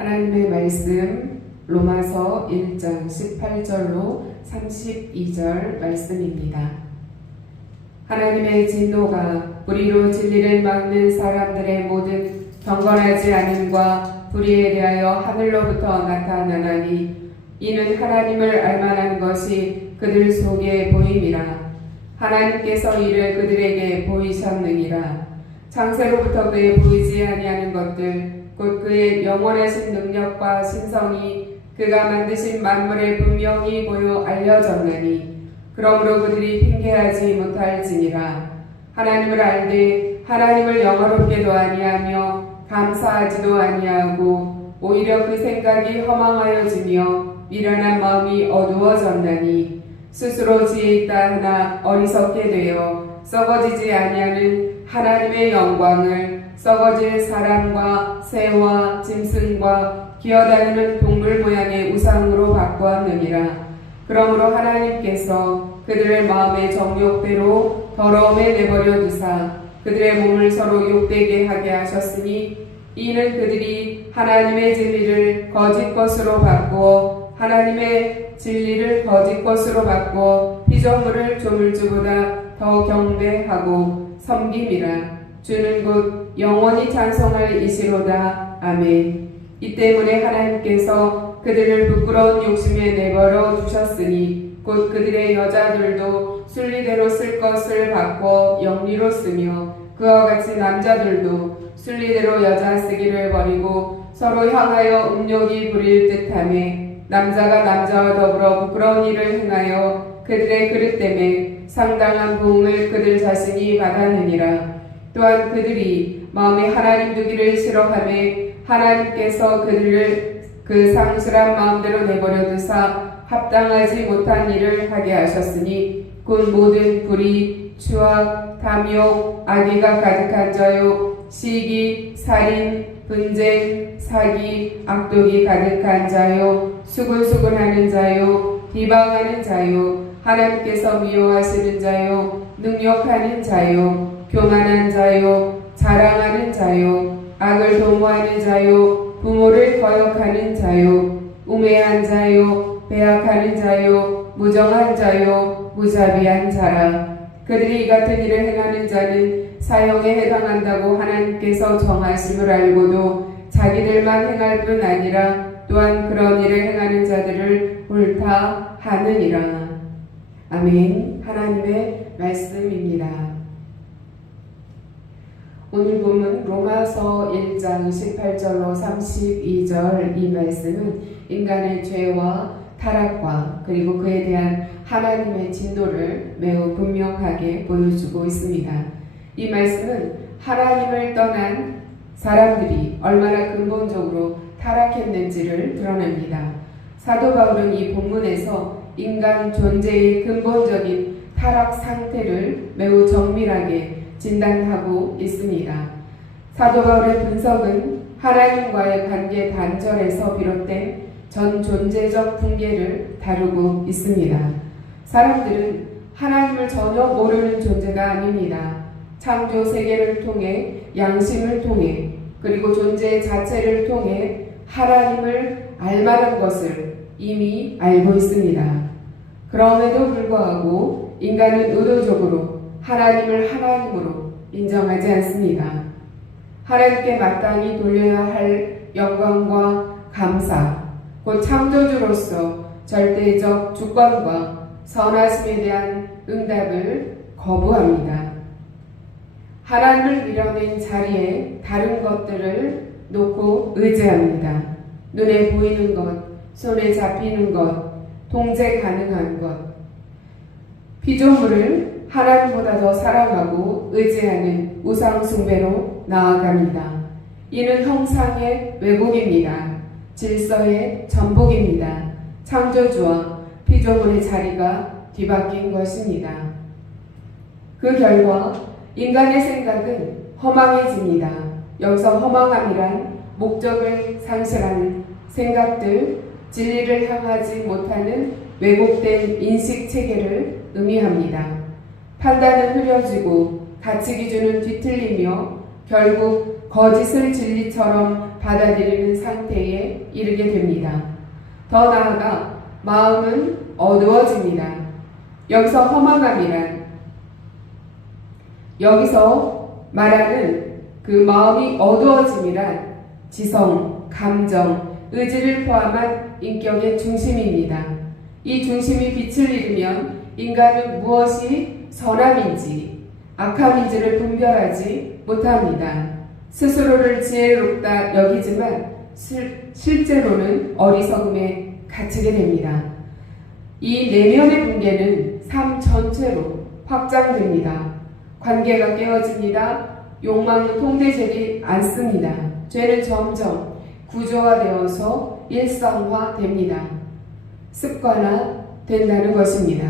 하나님의 말씀 로마서 1장 18절로 32절 말씀입니다. 하나님의 진노가 불의로 진리를 막는 사람들의 모든 경건하지 않음과 불의에 대하여 하늘로부터 나타나나니 이는 하나님을 알만한 것이 그들 속에 보임이라. 하나님께서 이를 그들에게 보이셨느니라. 창세로부터 그에 보이지 아니하는 것들 곧 그의 영원하신 능력과 신성이 그가 만드신 만물에 분명히 보여 알려졌나니 그러므로 그들이 핑계하지 못할지니라. 하나님을 알되 하나님을 영화롭게도 아니하며 감사하지도 아니하고 오히려 그 생각이 허망하여지며 미련한 마음이 어두워졌나니 스스로 지혜 있다 하나 어리석게 되어 썩어지지 아니하는 하나님의 영광을 썩어질 사람과 새와 짐승과 기어다니는 동물 모양의 우상으로 바꾸었느니라. 그러므로 하나님께서 그들의 마음의 정욕대로 더러움에 내버려 두사 그들의 몸을 서로 욕되게 하게 하셨으니 이는 그들이 하나님의 진리를 거짓 것으로 바꾸어 하나님의 진리를 거짓 것으로 바꾸어 피조물을 조물주보다 더 경배하고 섬김이라. 주는 곧 영원히 찬송할 이시로다. 아멘. 이 때문에 하나님께서 그들을 부끄러운 욕심에 내버려 두셨으니 곧 그들의 여자들도 순리대로 쓸 것을 바꿔 영리로 쓰며 그와 같이 남자들도 순리대로 여자 쓰기를 버리고 서로 향하여 음욕이 부릴 듯하며 남자가 남자와 더불어 부끄러운 일을 행하여 그들의 그릇 때문에 상당한 부흥을 그들 자신이 받았느니라. 또한 그들이 마음에 하나님 두기를 싫어하며 하나님께서 그들을 그 상실한 마음대로 내버려 두사 합당하지 못한 일을 하게 하셨으니 곧 모든 불의, 추악, 탐욕, 악의가 가득한 자요 시기, 살인, 분쟁, 사기, 악독이 가득한 자요 수군수군하는 자요 비방하는 자요 하나님께서 미워하시는 자요 능욕하는 자요 교만한 자요 자랑하는 자요 악을 도모하는 자요 부모를 거역하는 자요 우매한 자요 배악하는 자요 무정한 자요 무자비한 자라. 그들이 이 같은 일을 행하는 자는 사형에 해당한다고 하나님께서 정하심을 알고도 자기들만 행할 뿐 아니라 또한 그런 일을 행하는 자들을 옳다 하느니라. 아멘. 하나님의 말씀입니다. 오늘 본문 로마서 1장 18절로 32절 이 말씀은 인간의 죄와 타락과 그리고 그에 대한 하나님의 진노를 매우 분명하게 보여주고 있습니다. 이 말씀은 하나님을 떠난 사람들이 얼마나 근본적으로 타락했는지를 드러냅니다. 사도 바울은 이 본문에서 인간 존재의 근본적인 타락 상태를 매우 정밀하게 진단하고 있습니다. 사도 바울의 분석은 하나님과의 관계 단절에서 비롯된 전 존재적 붕괴를 다루고 있습니다. 사람들은 하나님을 전혀 모르는 존재가 아닙니다. 창조 세계를 통해 양심을 통해 그리고 존재 자체를 통해 하나님을 알만한 것을 이미 알고 있습니다. 그럼에도 불구하고 인간은 의도적으로 하나님을 하나님으로 인정하지 않습니다. 하나님께 마땅히 돌려야 할 영광과 감사, 곧 창조주로서 절대적 주권과 선하심에 대한 응답을 거부합니다. 하나님을 밀어낸 자리에 다른 것들을 놓고 의지합니다. 눈에 보이는 것, 손에 잡히는 것, 통제 가능한 것, 피조물을 하나님보다 더 사랑하고 의지하는 우상숭배로 나아갑니다. 이는 형상의 왜곡입니다. 질서의 전복입니다. 창조주와 피조물의 자리가 뒤바뀐 것입니다. 그 결과 인간의 생각은 허망해집니다. 여기서 허망함이란 목적을 상실하는 생각들, 진리를 향하지 못하는 왜곡된 인식체계를 의미합니다. 판단은 흐려지고 가치기준은 뒤틀리며 결국 거짓을 진리처럼 받아들이는 상태에 이르게 됩니다. 더 나아가 마음은 어두워집니다. 여기서 말하는 그 마음이 어두워짐이란 지성, 감정, 의지를 포함한 인격의 중심입니다. 이 중심이 빛을 잃으면 인간은 무엇이 선함인지 악함인지를 분별하지 못합니다. 스스로를 지혜롭다 여기지만 실제로는 어리석음에 갇히게 됩니다. 이 내면의 붕괴는 삶 전체로 확장됩니다. 관계가 깨어집니다. 욕망은 통제되지 않습니다. 죄는 점점 구조화되어서 일상화됩니다. 습관화된다는 것입니다.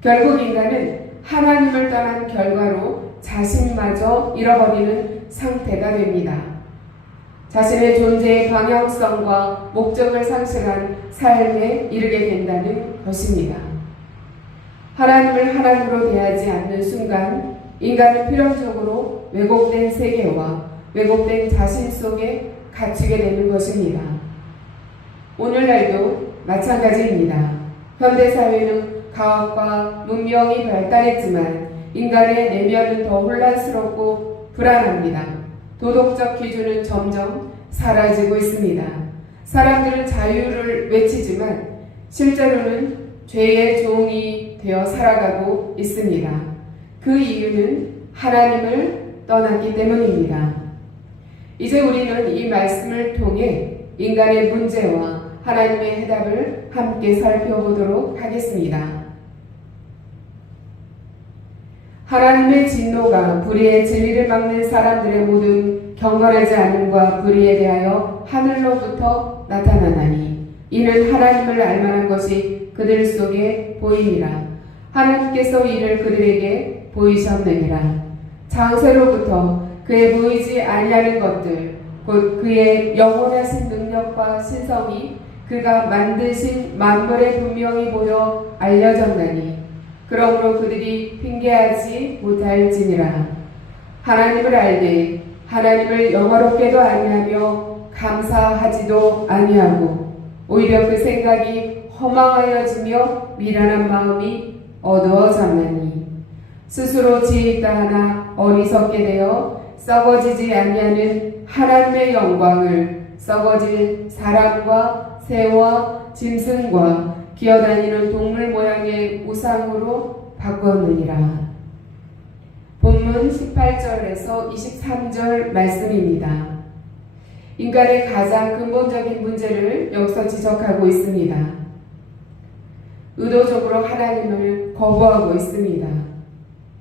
결국 인간은 하나님을 떠난 결과로 자신마저 잃어버리는 상태가 됩니다. 자신의 존재의 방향성과 목적을 상실한 삶에 이르게 된다는 것입니다. 하나님을 하나님으로 대하지 않는 순간 인간은 필연적으로 왜곡된 세계와 왜곡된 자신 속에 갇히게 되는 것입니다. 오늘날도 마찬가지입니다. 현대사회는 과학과 문명이 발달했지만 인간의 내면은 더 혼란스럽고 불안합니다. 도덕적 기준은 점점 사라지고 있습니다. 사람들은 자유를 외치지만 실제로는 죄의 종이 되어 살아가고 있습니다. 그 이유는 하나님을 떠났기 때문입니다. 이제 우리는 이 말씀을 통해 인간의 문제와 하나님의 해답을 함께 살펴보도록 하겠습니다. 하나님의 진노가 불의의 진리를 막는 사람들의 모든 경건하지 않음과 불의에 대하여 하늘로부터 나타나나니 이는 하나님을 알만한 것이 그들 속에 보이니라. 하나님께서 이를 그들에게 보이셨느니라. 장세로부터 그의 보이지 아니하는 것들 곧 그의 영원하신 능력과 신성이 그가 만드신 만물에 분명히 보여 알려졌나니 그러므로 그들이 핑계하지 못할지니라. 하나님을 알되 하나님을 영화롭게도 아니하며 감사하지도 아니하고 오히려 그 생각이 허망하여지며 미련한 마음이 어두워졌나니 스스로 지혜 있다 하나 어리석게 되어 썩어지지 아니하는 하나님의 영광을 썩어질 사람과 새와 짐승과 기어다니는 동물 모양의 우상으로 바꿨느니라. 본문 18절에서 23절 말씀입니다. 인간의 가장 근본적인 문제를 여기서 지적하고 있습니다. 의도적으로 하나님을 거부하고 있습니다.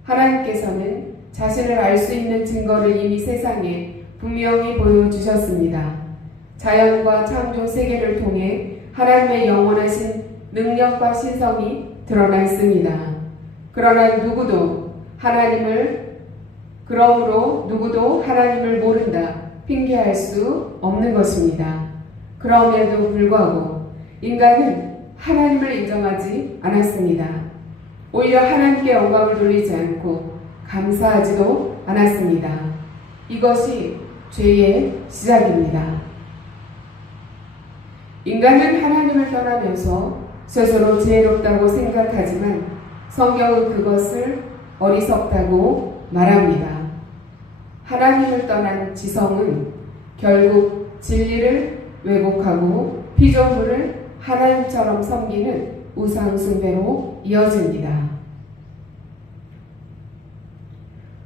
하나님께서는 자신을 알 수 있는 증거를 이미 세상에 분명히 보여주셨습니다. 자연과 창조 세계를 통해 하나님의 영원하신 능력과 신성이 드러나 있습니다. 그러나 누구도 하나님을 모른다 핑계할 수 없는 것입니다. 그럼에도 불구하고 인간은 하나님을 인정하지 않았습니다. 오히려 하나님께 영광을 돌리지 않고 감사하지도 않았습니다. 이것이 죄의 시작입니다. 인간은 하나님을 떠나면서 스스로 지혜롭다고 생각하지만 성경은 그것을 어리석다고 말합니다. 하나님을 떠난 지성은 결국 진리를 왜곡하고 피조물을 하나님처럼 섬기는 우상 숭배로 이어집니다.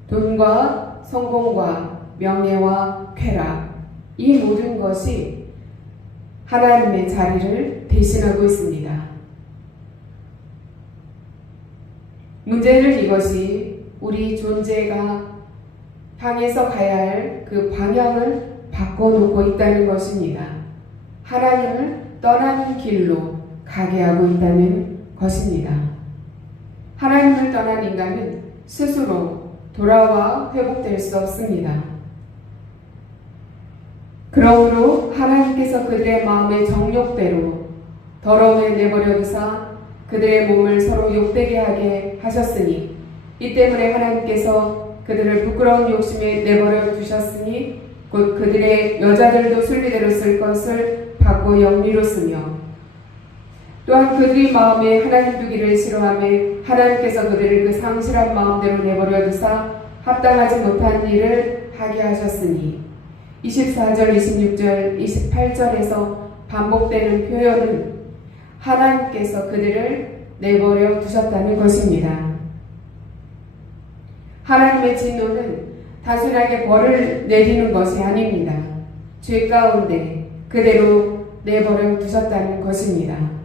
돈과 성공과 명예와 쾌락, 이 모든 것이 하나님의 자리를 대신하고 있습니다. 문제는 이것이 우리 존재가 향해서 가야 할 그 방향을 바꿔놓고 있다는 것입니다. 하나님을 떠나는 길로 가게 하고 있다는 것입니다. 하나님을 떠난 인간은 스스로 돌아와 회복될 수 없습니다. 그러므로 하나님께서 그들의 마음의 정욕대로 더러움에 내버려 두사 그들의 몸을 서로 욕되게 하게 하셨으니 이 때문에 하나님께서 그들을 부끄러운 욕심에 내버려 두셨으니 곧 그들의 여자들도 순리대로 쓸 것을 바꿔 영리로 쓰며 또한 그들이 마음에 하나님 두기를 싫어하며 하나님께서 그들을 그 상실한 마음대로 내버려 두사 합당하지 못한 일을 하게 하셨으니 24절, 26절, 28절에서 반복되는 표현은 하나님께서 그들을 내버려 두셨다는 것입니다. 하나님의 진노는 단순하게 벌을 내리는 것이 아닙니다. 죄 가운데 그대로 내버려 두셨다는 것입니다.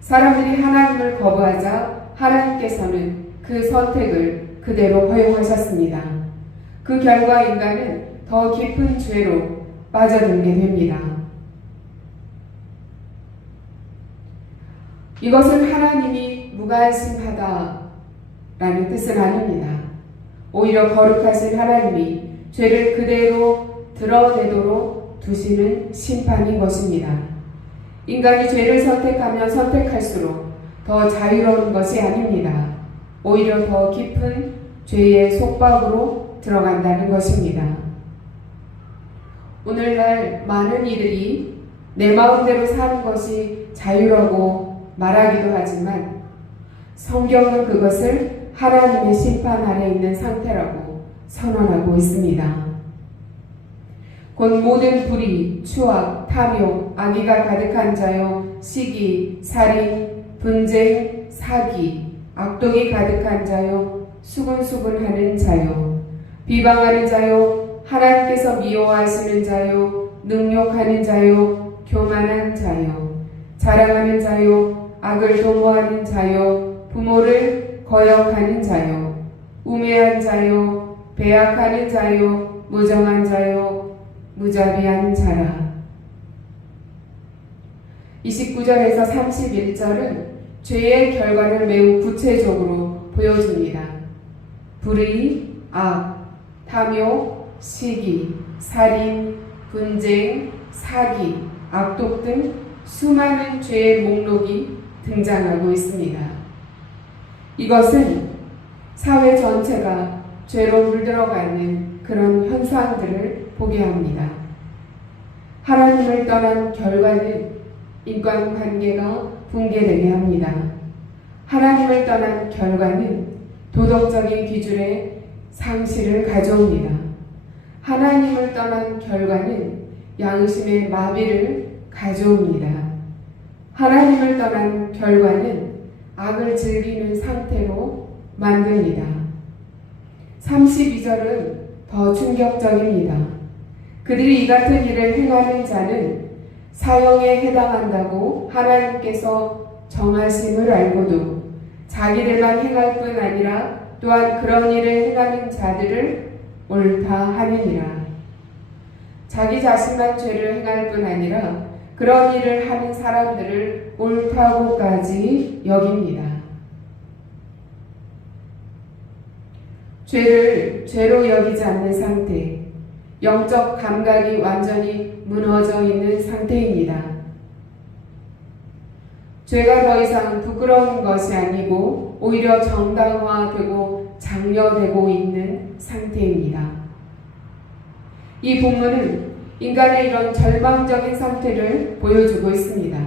사람들이 하나님을 거부하자 하나님께서는 그 선택을 그대로 허용하셨습니다. 그 결과 인간은 더 깊은 죄로 빠져들게 됩니다. 이것은 하나님이 무관심하다라는 뜻은 아닙니다. 오히려 거룩하신 하나님이 죄를 그대로 드러내도록 두시는 심판인 것입니다. 인간이 죄를 선택하면 선택할수록 더 자유로운 것이 아닙니다. 오히려 더 깊은 죄의 속박으로 들어간다는 것입니다. 오늘날 많은 이들이 내 마음대로 사는 것이 자유라고 말하기도 하지만 성경은 그것을 하나님의 심판 아래 있는 상태라고 선언하고 있습니다. 곧 모든 불의, 추악, 탐욕, 악의가 가득한 자요, 시기, 살인, 분쟁, 사기, 악독이 가득한 자요, 수군수군하는 자요, 비방하는 자요, 하나님께서 미워하시는 자요, 능욕하는 자요, 교만한 자요, 자랑하는 자요, 악을 도모하는 자요, 부모를 거역하는 자요, 우매한 자요, 배약하는 자요, 무정한 자요, 무자비한 자라. 29절에서 31절은 죄의 결과를 매우 구체적으로 보여줍니다. 불의, 악, 탐욕, 시기, 살인, 분쟁, 사기, 악독 등 수많은 죄의 목록이 등장하고 있습니다. 이것은 사회 전체가 죄로 물들어가는 그런 현상들을 보게 합니다. 하나님을 떠난 결과는 인간관계가 붕괴되게 합니다. 하나님을 떠난 결과는 도덕적인 기준의 상실을 가져옵니다. 하나님을 떠난 결과는 양심의 마비를 가져옵니다. 하나님을 떠난 결과는 악을 즐기는 상태로 만듭니다. 32절은 더 충격적입니다. 그들이 이 같은 일을 행하는 자는 사형에 해당한다고 하나님께서 정하심을 알고도 자기들만 행할 뿐 아니라 또한 그런 일을 행하는 자들을 옳다 하느니라. 자기 자신만 죄를 행할 뿐 아니라 그런 일을 하는 사람들을 옳다고까지 여깁니다. 죄를 죄로 여기지 않는 상태, 영적 감각이 완전히 무너져 있는 상태입니다. 죄가 더 이상 부끄러운 것이 아니고 오히려 정당화되고 장려되고 있는 상태입니다. 이 본문은 인간의 이런 절망적인 상태를 보여주고 있습니다.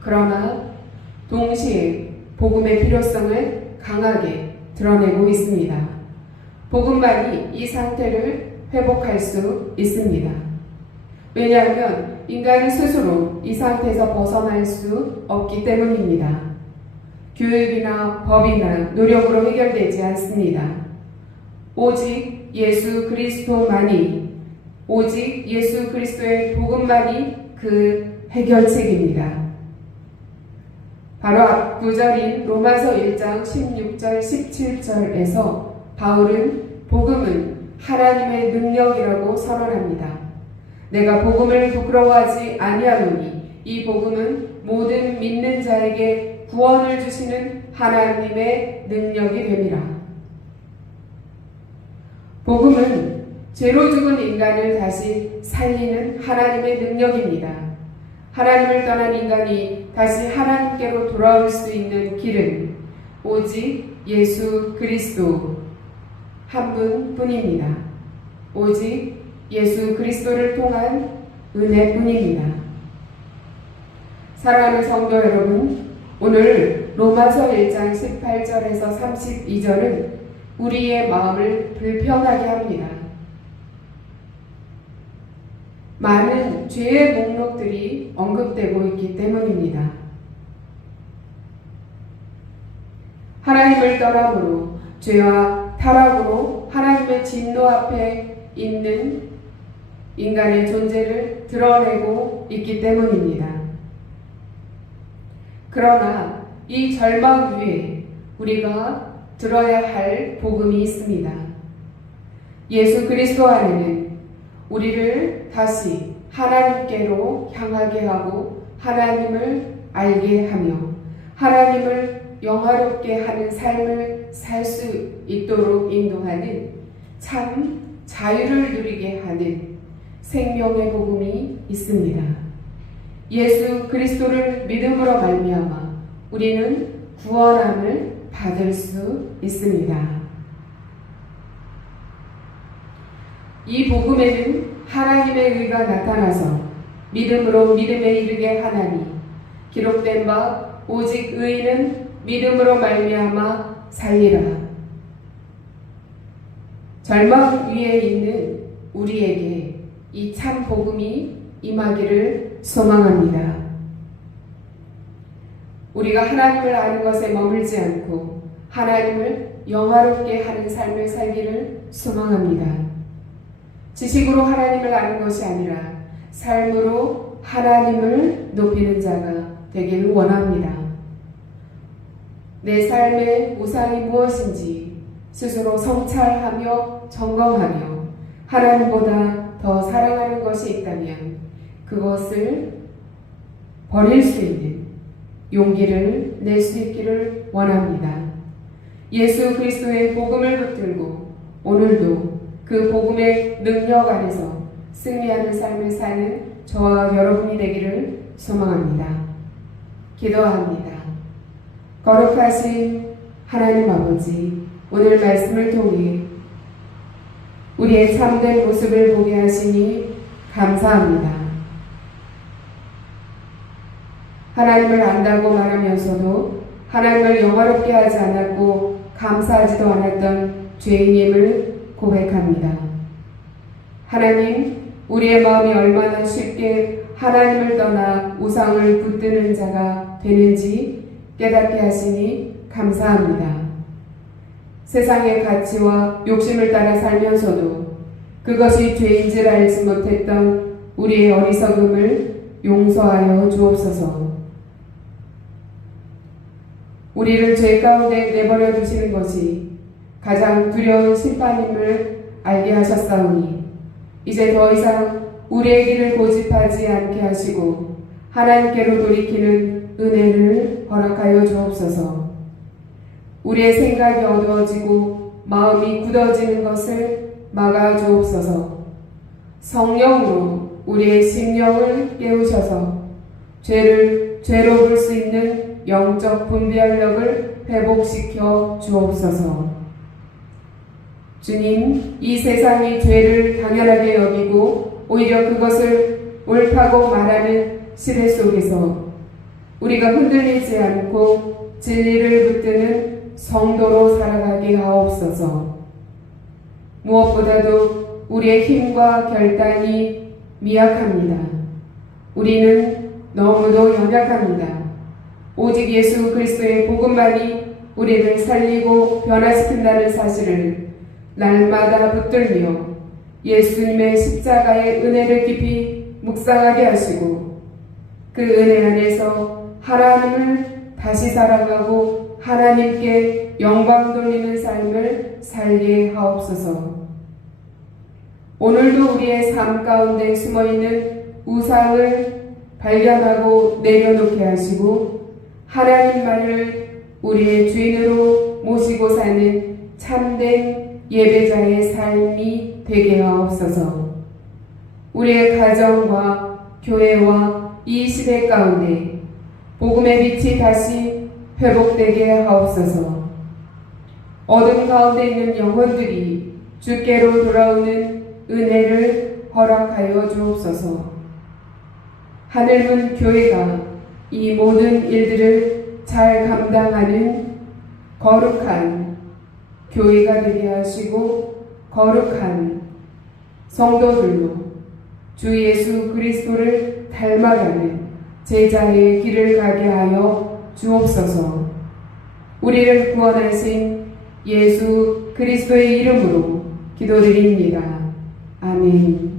그러나 동시에 복음의 필요성을 강하게 드러내고 있습니다. 복음만이 이 상태를 회복할 수 있습니다. 왜냐하면 인간은 스스로 이 상태에서 벗어날 수 없기 때문입니다. 교육이나 법이나 노력으로 해결되지 않습니다. 오직 예수 그리스도만이, 오직 예수 그리스도의 복음만이 그 해결책입니다. 바로 앞 구절인 로마서 1장 16절 17절에서 바울은 복음은 하나님의 능력이라고 선언합니다. 내가 복음을 부끄러워하지 아니하노니 이 복음은 모든 믿는 자에게 구원을 주시는 하나님의 능력이 됨이라. 복음은 죄로 죽은 인간을 다시 살리는 하나님의 능력입니다. 하나님을 떠난 인간이 다시 하나님께로 돌아올 수 있는 길은 오직 예수 그리스도 한 분뿐입니다. 오직 예수 그리스도를 통한 은혜뿐입니다. 사랑하는 성도 여러분, 오늘 로마서 1장 18절에서 32절은 우리의 마음을 불편하게 합니다. 많은 죄의 목록들이 언급되고 있기 때문입니다. 하나님을 떠남으로 죄와 타락으로 하나님의 진노 앞에 있는 인간의 존재를 드러내고 있기 때문입니다. 그러나 이 절망 위에 우리가 들어야 할 복음이 있습니다. 예수 그리스도 안에는 우리를 다시 하나님께로 향하게 하고 하나님을 알게 하며 하나님을 영화롭게 하는 삶을 살 수 있도록 인도하는 참 자유를 누리게 하는 생명의 복음이 있습니다. 예수 그리스도를 믿음으로 말미암아 우리는 구원함을 받을 수 있습니다. 이 복음에는 하나님의 의가 나타나서 믿음으로 믿음에 이르게 하나니 기록된 바 오직 의인은 믿음으로 말미암아 살리라. 절망 위에 있는 우리에게 이 참 복음이 임하기를 소망합니다. 우리가 하나님을 아는 것에 머물지 않고 하나님을 영화롭게 하는 삶을 살기를 소망합니다. 지식으로 하나님을 아는 것이 아니라 삶으로 하나님을 높이는 자가 되기를 원합니다. 내 삶의 우상이 무엇인지 스스로 성찰하며 점검하며 하나님보다 더 사랑하는 것이 있다면 그것을 버릴 수 있는 용기를 낼 수 있기를 원합니다. 예수 그리스도의 복음을 붙들고 오늘도 그 복음의 능력 안에서 승리하는 삶을 사는 저와 여러분이 되기를 소망합니다. 기도합니다. 거룩하신 하나님 아버지, 오늘 말씀을 통해 우리의 참된 모습을 보게 하시니 감사합니다. 하나님을 안다고 말하면서도 하나님을 영화롭게 하지 않았고 감사하지도 않았던 죄인임을 고백합니다. 하나님, 우리의 마음이 얼마나 쉽게 하나님을 떠나 우상을 붙드는 자가 되는지 깨닫게 하시니 감사합니다. 세상의 가치와 욕심을 따라 살면서도 그것이 죄인 줄 알지 못했던 우리의 어리석음을 용서하여 주옵소서. 우리를 죄 가운데 내버려 두시는 것이 가장 두려운 심판임을 알게 하셨사오니 이제 더 이상 우리의 길을 고집하지 않게 하시고 하나님께로 돌이키는 은혜를 허락하여 주옵소서. 우리의 생각이 어두워지고 마음이 굳어지는 것을 막아 주옵소서. 성령으로 우리의 심령을 깨우셔서 죄로 볼 수 있는 영적 분별력을 회복시켜 주옵소서. 주님, 이 세상이 죄를 당연하게 여기고 오히려 그것을 옳다고 말하는 시대 속에서 우리가 흔들리지 않고 진리를 붙드는 성도로 살아가게 하옵소서. 무엇보다도 우리의 힘과 결단이 미약합니다. 우리는 너무도 연약합니다. 오직 예수 그리스도의 복음만이 우리를 살리고 변화시킨다는 사실을 날마다 붙들며 예수님의 십자가의 은혜를 깊이 묵상하게 하시고 그 은혜 안에서 하나님을 다시 사랑하고 하나님께 영광 돌리는 삶을 살게 하옵소서. 오늘도 우리의 삶 가운데 숨어있는 우상을 발견하고 내려놓게 하시고 하나님만을 우리의 주인으로 모시고 사는 참된 예배자의 삶이 되게 하옵소서. 우리의 가정과 교회와 이 시대 가운데 복음의 빛이 다시 회복되게 하옵소서. 어둠 가운데 있는 영혼들이 주께로 돌아오는 은혜를 허락하여 주옵소서. 하늘문 교회가 이 모든 일들을 잘 감당하는 거룩한 교회가 되게 하시고 거룩한 성도들로 주 예수 그리스도를 닮아가는 제자의 길을 가게 하여 주옵소서. 우리를 구원하신 예수 그리스도의 이름으로 기도드립니다. 아멘.